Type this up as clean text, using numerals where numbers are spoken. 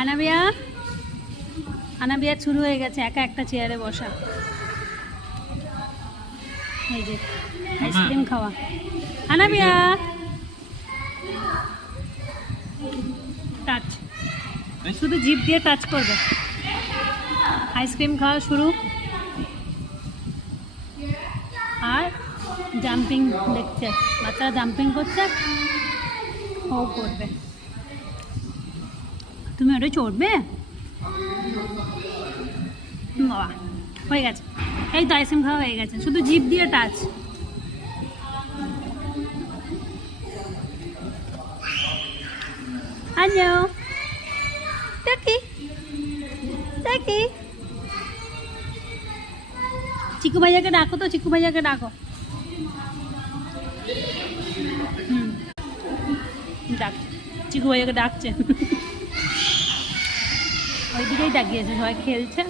আনাবিয়া আনাবিয়া শুরু হয়ে গেছে একা একটা চেয়ারে বসা। এই যে আইসক্রিম খাওয়া। আনাবিয়া টাচ, শুধু জিভ দিয়ে টাচ করবে। আইসক্রিম খাওয়া শুরু। আর জাম্পিং দেখছে, বাচ্চারা জাম্পিং করছে, ও করবে। তুমি ওটা চড়বে? বাবা হয়ে গেছে, এই তো আইসক্রিম খাওয়া হয়ে গেছে, শুধু জিভ দিয়ে টাচ। আনো দেখি দেখি, চিকু ভাইয়াকে ডাকো তো, চিকু ভাইয়াকে ডাকো। ডাক, চিকু ভাইয়াকে ডাকছে। ওইদিকেই ডাকিয়েছে, সবাই খেলছে।